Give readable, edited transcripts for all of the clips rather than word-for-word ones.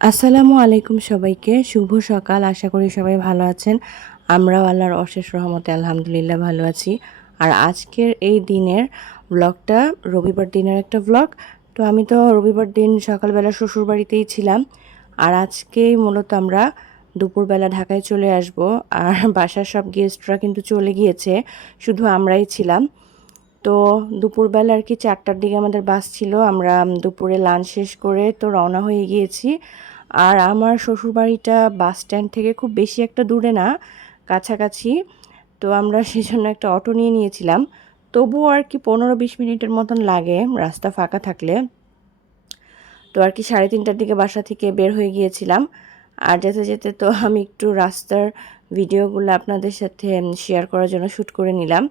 আসসালামু আলাইকুম সবাইকে, শুভ সকাল। আশা করি সবাই ভালো আছেন। আমরাও আল্লাহর অশেষ রহমতে আলহামদুলিল্লাহ ভালো আছি। আর আজকের এই দিনের ব্লগটা রবিবার দিনের একটা ব্লগ। তো আমি তো রবিবার দিন সকালবেলা শ্বশুরবাড়িতেই ছিলাম। আর আজকেই মূলত আমরা দুপুরবেলা ঢাকায় চলে আসব। আর বাসার সব গেস্টরা কিন্তু চলে গিয়েছে, শুধু আমরাই ছিলাম। তো দুপুরবেলা আর কি 4টার দিকে আমাদের বাস ছিল। আমরা দুপুরে লাঞ্চ শেষ করে তো রওনা হয়ে গিয়েছি। আর আমার শ্বশুরবাড়িটা বাস স্ট্যান্ড থেকে খুব বেশি একটা দূরে না, কাছাকাছি। তো আমরা সেজন্য একটা অটো নিয়ে নিয়েছিলাম। তবুও আর কি 15-20 মিনিটের মতন লাগে রাস্তা ফাঁকা থাকলে। তো আর কি 3:30টার দিকে বাসা থেকে বের হয়ে গিয়েছিলাম। আর যেতে যেতে তো আমি একটু রাস্তার ভিডিওগুলো আপনাদের সাথে শেয়ার করার জন্য শ্যুট করে নিলাম।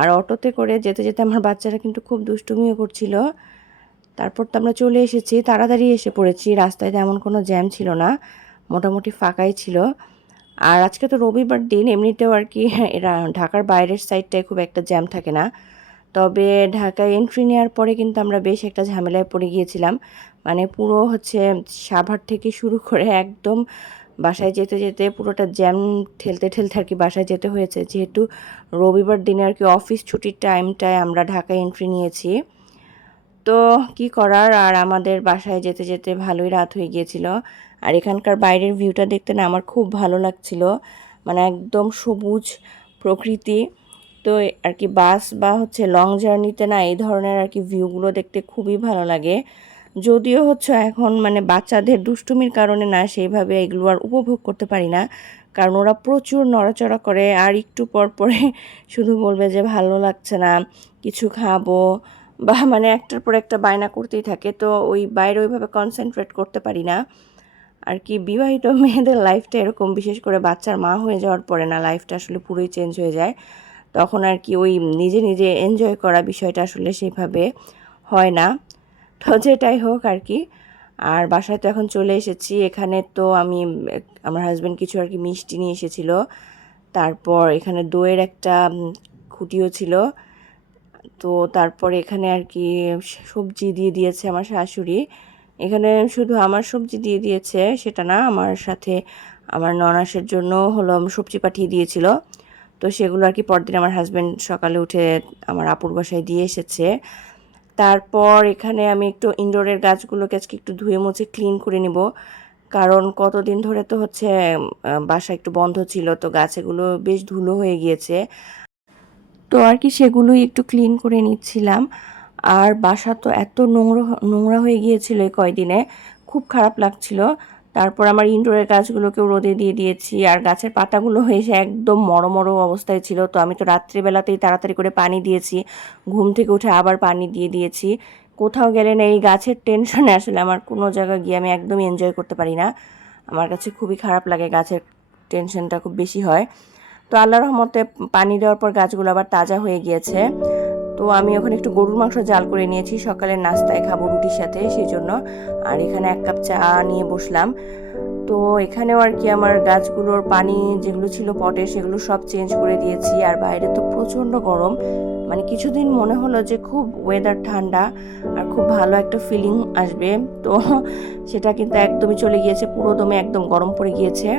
আর অটোতে করে যেতে যেতে আমার বাচ্চারা কিন্তু খুব দুষ্টুমিও করছিল। তারপর তো আমরা চলে এসেছি, তাড়াতাড়ি এসে পড়েছি। রাস্তায় তেমন কোনো জ্যাম ছিল না, মোটামুটি ফাঁকাই ছিল। আর আজকে তো রবিবার দিন, এমনিতেও আর কি এরা ঢাকার বাইরের সাইডটায় খুব একটা জ্যাম থাকে না। তবে ঢাকায় এন্ট্রি নেওয়ার পরে কিন্তু আমরা বেশ একটা ঝামেলায় পড়ে গিয়েছিলাম। মানে পুরো সাভার থেকে শুরু করে একদম বাসায় যেতে যেতে পুরোটা জ্যাম ঠেলতে ঠেলতে আর কি বাসায় যেতে হয়েছে, যেহেতু রবিবার দিনে আর কি অফিস ছুটির টাইমটায় আমরা ঢাকায় এন্ট্রি নিয়েছি। তো কি করার, আর আমাদের বাসায় যেতে যেতে ভালোই রাত হয়ে গিয়েছিল। আর এখানকার বাইরের ভিউটা দেখতে না আমার খুব ভালো লাগছিল, মানে একদম সবুজ প্রকৃতি। তো আর কি বাস বা লং জার্নিতে না এই ধরনের আর কি ভিউগুলো দেখতে খুবই ভালো লাগে। যদিও এখন মানে বাচ্চাদের দুষ্টুমির কারণে না সেইভাবে এগুলো আর উপভোগ করতে পারি না, কারণ ওরা প্রচুর নড়াচড়া করে আর একটু পর পরে শুধু বলবে যে ভালো লাগছে না, কিছু খাবো, বা মানে একটার পর একটা বায়না করতেই থাকে। তো ওই বাইরে ওইভাবে কনসেন্ট্রেট করতে পারি না আর কি। বিবাহিত মেয়েদের লাইফটা এরকম, বিশেষ করে বাচ্চার মা হয়ে যাওয়ার পরে না লাইফটা আসলে পুরোই চেঞ্জ হয়ে যায়। তখন আর কি ওই নিজে নিজে এনজয় করা বিষয়টা আসলে সেভাবে হয় না। তো যেটাই হোক আর কি। আর বাসায় তো এখন চলে এসেছি। এখানে তো আমি আমার হাজব্যান্ড কিছু আর কি মিষ্টি নিয়ে এসেছিল। তারপর এখানে দইয়ের একটা খুঁটিও ছিল। তো তারপরে এখানে আর কি সবজি দিয়ে দিয়েছে আমার শাশুড়ি। এখানে শুধু আমার সবজি দিয়ে দিয়েছে সেটা না, আমার সাথে আমার ননাসের জন্য সবজি পাঠিয়ে দিয়েছিল। তো সেগুলো আর কি পরদিন আমার হাজব্যান্ড সকালে উঠে আমার আপুর বাসায় দিয়ে এসেছে। তারপর এখানে আমি একটু ইনডোরের গাছগুলোকে আজকে একটু ধুয়ে মুছে ক্লিন করে নিব, কারণ কতদিন ধরে তো বাসা একটু বন্ধ ছিল, তো গাছগুলো বেশ ধুলো হয়ে গিয়েছে। তো আর কি সেগুলোই একটু ক্লিন করে নিচ্ছিলাম। আর বাসা তো এত নোংরা নোংরা হয়ে গিয়েছিল এই কয়দিনে, খুব খারাপ লাগছিল। তারপর আমার ইনডোরের গাছগুলোকেও রোদে দিয়ে দিয়েছি। আর গাছের পাতাগুলো এসে একদম মরো মরো অবস্থায় ছিল, তো আমি তো রাত্রিবেলাতেই তাড়াতাড়ি করে পানি দিয়েছি, ঘুম থেকে উঠে আবার পানি দিয়ে দিয়েছি। কোথাও গেলে না এই গাছের টেনশনে আসলে আমার কোনো জায়গায় গিয়ে আমি একদমই এনজয় করতে পারি না। আমার কাছে খুবই খারাপ লাগে, গাছের টেনশনটা খুব বেশি হয়। তো আল্লাহর রহমতে পানি দেওয়ার পর গাছগুলো আবার তাজা হয়ে গিয়েছে। তো আমি ওখানে একটু গরুর মাংস জাল করে নিয়েছি, সকালের নাস্তায় খাবো রুটির সাথে, সেই জন্য। আর এখানে 1 কাপ চা নিয়ে বসলাম। তো এখানেও আর কি আমার গাছগুলোর পানি যেগুলো ছিল পটে সেগুলো সব চেঞ্জ করে দিয়েছি। আর বাইরে তো প্রচণ্ড গরম, মানে কিছুদিন মনে হলো যে খুব ওয়েদার ঠান্ডা আর খুব ভালো একটা ফিলিং আসবে, তো সেটা কিন্তু একদমই চলে গিয়েছে, পুরো দমে একদম গরম পড়ে গিয়েছে।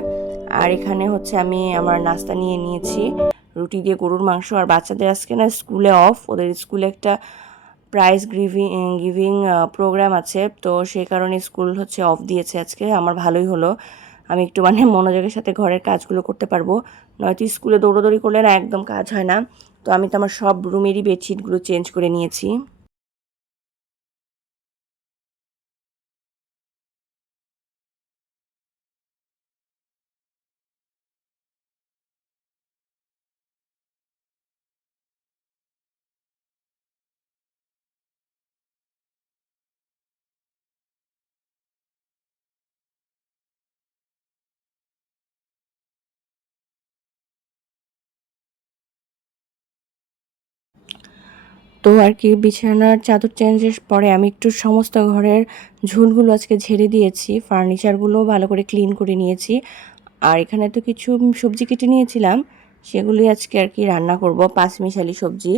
আর এখানে আমি আমার নাস্তা নিয়ে নিয়েছি, রুটি দিয়ে গরুর মাংস। আর বাচ্চাদের আজকে না স্কুলে অফ, ওদের স্কুলে একটা প্রাইজ গিভিং প্রোগ্রাম আছে, তো সেই কারণে স্কুল অফ দিয়েছে আজকে। আমার ভালোই হলো, আমি একটু মানে মনোযোগের সাথে ঘরের কাজগুলো করতে পারবো। নয়তো স্কুলে দৌড়োদৌড়ি করলে না একদম কাজ হয় না। তো আমি তো আমার সব রুমেরই বেডশিটগুলো চেঞ্জ করে নিয়েছি। তো আর কি বিছানার চাদর চেঞ্জের পরে আমি একটু সমস্ত ঘরের ঝুলগুলো আজকে ঝেড়ে দিয়েছি, ফার্নিচারগুলো ভালো করে ক্লিন করে নিয়েছি। আর এখানে তো কিছু সবজি কেটে নিয়েছিলাম, সেগুলি আজকে আর কি রান্না করব, পাঁচমিশালি সবজি।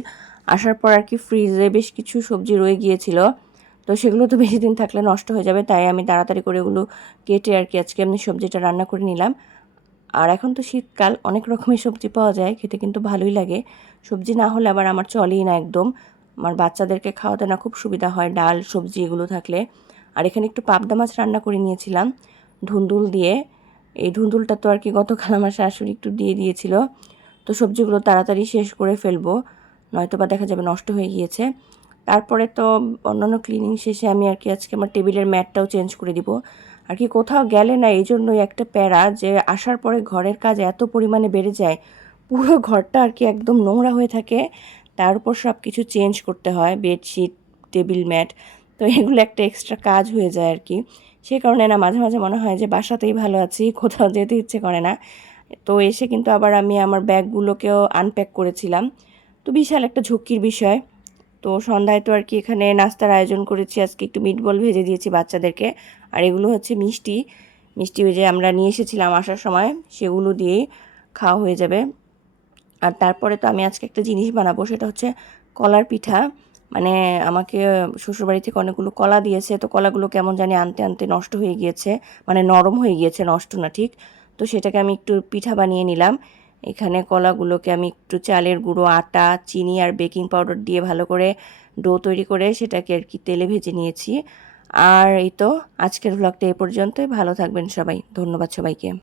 আসার পর আর কি ফ্রিজে বেশ কিছু সবজি রয়ে গিয়েছিল, তো তো সেগুলো তো বেশি দিন থাকলে নষ্ট হয়ে যাবে, তাই আমি তাড়াতাড়ি করে ওগুলো কেটে আর কি আজকে আমি সবজিটা রান্না করে নিলাম। আর এখন তো শীতকাল, অনেক রকমের সবজি পাওয়া যায়, খেতে কিন্তু ভালোই লাগে। সবজি না হলে আবার আমার চলেই না একদম। আমার বাচ্চাদেরকে খাওয়াতে না খুব সুবিধা হয় ডাল সবজি এগুলো থাকলে। আর এখানে একটু পাবদা মাছ রান্না করে নিয়েছিলাম ধুন্দুল দিয়ে। এই ধুন্দুলটা তো আর কি গতকাল আমার শাশুড়ি একটু দিয়ে দিয়েছিল। তো সবজিগুলো তাড়াতাড়ি শেষ করে ফেলবো, নয়তো বা দেখা যাবে নষ্ট হয়ে গিয়েছে। তারপরে তো অন্যান্য ক্লিনিং শেষে আমি আর কি আজকে আমার টেবিলের ম্যাটটাও চেঞ্জ করে দিব। আর কি কোথাও গেলে না এই জন্যই একটা প্যারা যে আসার পরে ঘরের কাজ এত পরিমাণে বেড়ে যায়, পুরো ঘরটা আর কি একদম নোংরা হয়ে থাকে। তার উপর সব কিছু চেঞ্জ করতে হয়, বেডশিট, টেবিল ম্যাট, তো এগুলো একটা এক্সট্রা কাজ হয়ে যায় আর কি। সে কারণে না মাঝে মাঝে মনে হয় যে বাসাতেই ভালো আছি, কোথাও যেতে ইচ্ছে করে না। তো এসে কিন্তু আবার আমি আমার ব্যাগগুলোকেও আনপ্যাক করেছিলাম, তো বিশাল একটা ঝুঁকির বিষয়। তো সন্ধ্যায় তো আর কি এখানে নাস্তার আয়োজন করেছি, আজকে একটু মিটবল ভেজে দিয়েছি বাচ্চাদেরকে। আর এগুলো হচ্ছে মিষ্টি, মিষ্টি ওই যে আমরা নিয়ে এসেছিলাম আসার সময়, সেগুলো দিয়েই খাওয়া হয়ে যাবে। আর তারপরে তো আমি আজকে একটা জিনিস বানাবো, সেটা হচ্ছে কলার পিঠা। মানে আমাকে শ্বশুরবাড়ি থেকে অনেকগুলো কলা দিয়েছে, তো কলাগুলো কেমন জানি আনতে আনতে নষ্ট হয়ে গিয়েছে, মানে নরম হয়ে গিয়েছে, নষ্ট না ঠিক। তো সেটাকে আমি একটু পিঠা বানিয়ে নিলাম। এখানে কলাগুলোকে আমি একটু চালের গুঁড়ো, আটা, চিনি আর বেকিং পাউডার দিয়ে ভালো করে ডো তৈরি করে সেটাকে আর কি তেলে ভেজে নিয়েছি। আর এই তো আজকের ভ্লগটা এ পর্যন্তই। ভালো থাকবেন সবাই, ধন্যবাদ সবাইকে।